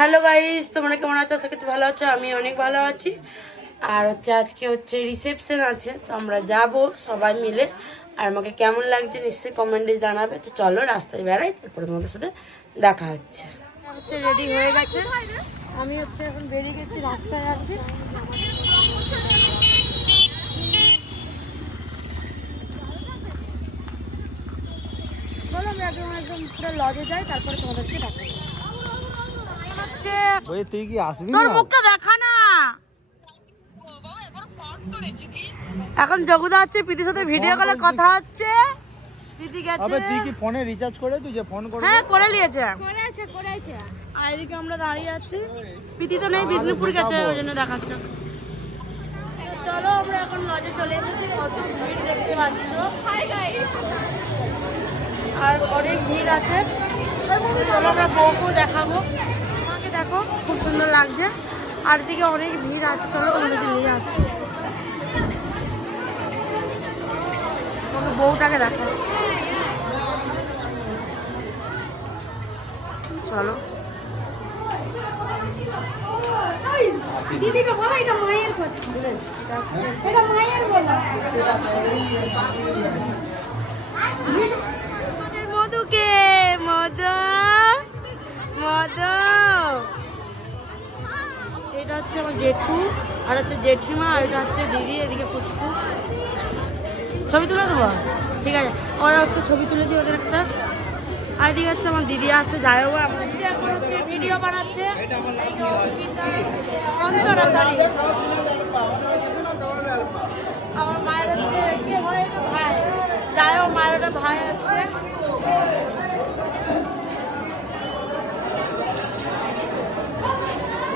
Hello guys, তোমরা কেমন আছো? আশা করছি ভালো আছো। আমি অনেক ভালো আছি। আর আজকে রিসেপশন আছে, তো আমরা যাব সবাই মিলে। আর আমাকে কেমন লাগছে নিশ্চয়ই কমেন্টে জানাবে। তো চলো রাস্তায় বেড়াই, তারপরে তোমাদের সাথে দেখা হচ্ছে। রেডি হয়ে গেছে, আমি এখন বেরিয়ে গেছি, রাস্তায় আছি। চলো আমরা একদম পুরো লজে যাই, তারপরে তোমাদেরকে দেখা হচ্ছে। তুই কি আসবি? তোর মুখটা দেখা না। এখন জগুদা হচ্ছে, প্রীতির সাথে ভিডিও কলে কথা হচ্ছে। প্রীতি গেছে। আবে তুই কি ফোনে রিচার্জ করে তুই যে ফোন করবি? হ্যাঁ করে নিয়েছে। আর এদিকে আমরা দাঁড়িয়ে আছি, প্রীতি তো নেই, বিষ্ণুপুর গেছে, ওই জন্য দেখাচ্ছে। চলো আমরা এখন লজে চলে এসেছি। কত ভিড় দেখতে পাচ্ছ, আর অনেক ভিড় আছে। চলো আমরা বউকেও দেখাবো। আমাকে দেখো, খুব সুন্দর লাগছে। আর দিকে অনেক ভিড় আছে, চলো তোমাদেরকে নিয়ে যাচ্ছি। বউটাকে দেখো, চলো। দিদিকে বলো এটা মায়ের কথা, এটা মায়ের বলো। মধুকে মধু মধু, এটা হচ্ছে আমার জেঠু, আর হচ্ছে জেঠিমা, আর এটা হচ্ছে দিদি। এদিকে পুচকু। ছবি তুলে দেবো, ঠিক আছে? ওরা একটু ছবি তুলে দিই ওদের একটা। আর এদিকে হচ্ছে আমার দিদি আসছে, যাই হোক এখন হচ্ছে ভিডিও বানাচ্ছে। অন্তরা, সরি, আমার মায়ের হচ্ছে কি হয় ভাই, যাই হোক মায়ের একটা ভাই আছে।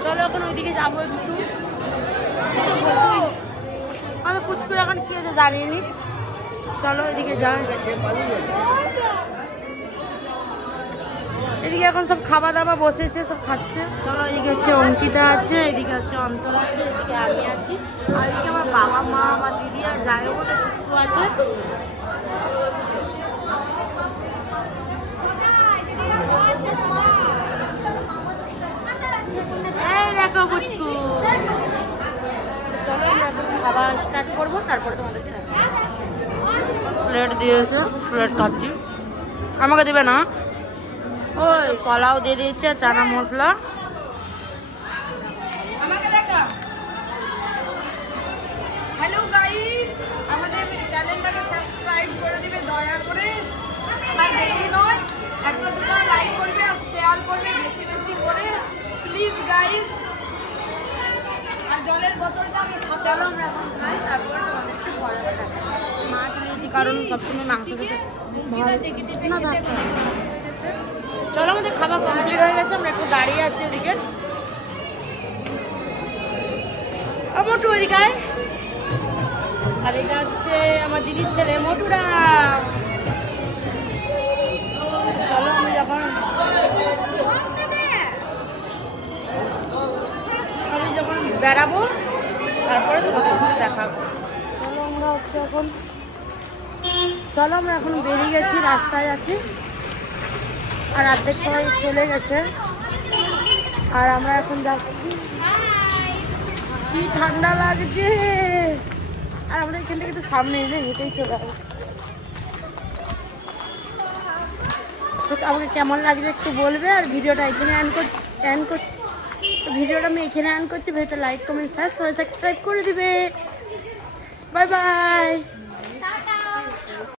চলো এখন ওইদিকে যাবো একটু। আমাদের পুচকুর এখন কি হয়েছে জানিনি। চলো এদিকে যাই। এদিকে এখন সব খাওয়া দাওয়া বসেছে, সব খাচ্ছে। চলো এদিকে হচ্ছে অঙ্কিতা আছে, এদিকে হচ্ছে অন্তর আছে, এদিকে আমি আছি, আর এদিকে আমার বাবা মা, আমার দিদি আর যাই হোক পুচকু আছে। এই দেখো পুচকু। চলো আমরা এখন খাওয়া স্টার্ট করবো, তারপরে তোমাদেরকে প্লেট দিয়েছে, প্লেট খাচ্ছি। আমাকে দেবে না? ওই পোলাও দিয়ে দিয়েছে, চানা মশলা। আমাকে দেখা। হ্যালো গাইস, আমাদের চ্যানেলটাকে সাবস্ক্রাইব করে দিবে দয়া করে। আর বেশি নয়, একটা দুটো লাইক করবে আর শেয়ার করবে বেশি বেশি করে, প্লিজ গাইস। আর জলের বোতলটা আমি চলো আমরা এখন খাই, তারপরে তোমাদেরকে পরে দেখাবো। মাছ নিয়েছি কারণ সবসময় মাংস খেতে না থাকে। চলো আমাদের খাওয়া কমপ্লিট হয়ে গেছে, আমরা একটু দাঁড়িয়ে আছি ওদিকে। মোটু ওইদিকে আয়। আর এটা হচ্ছে আমার দিদির ছেলে মোটুরা। চলো আমি যখন বেড়াবো তারপরে তোমাদের সাথে দেখা হচ্ছে। চলো আমরা এখন বেরিয়ে গেছি, রাস্তায় আছি। আর অর্ধেক সবাই চলে গেছে, আর আমরা এখন যাচ্ছি। কি ঠান্ডা লাগছে, আর আমাদের এখান থেকে তো সামনে এনে হেঁটেই চলে আসবে। আমাকে কেমন লাগছে একটু বলবে। আর ভিডিওটা এখানে এন্ড করছি। ভিডিওটা আমি এখানে এন্ড করছি। ভিডিওটা লাইক কমেন্ট শেয়ার সাবস্ক্রাইব করে দিবে। Bye bye.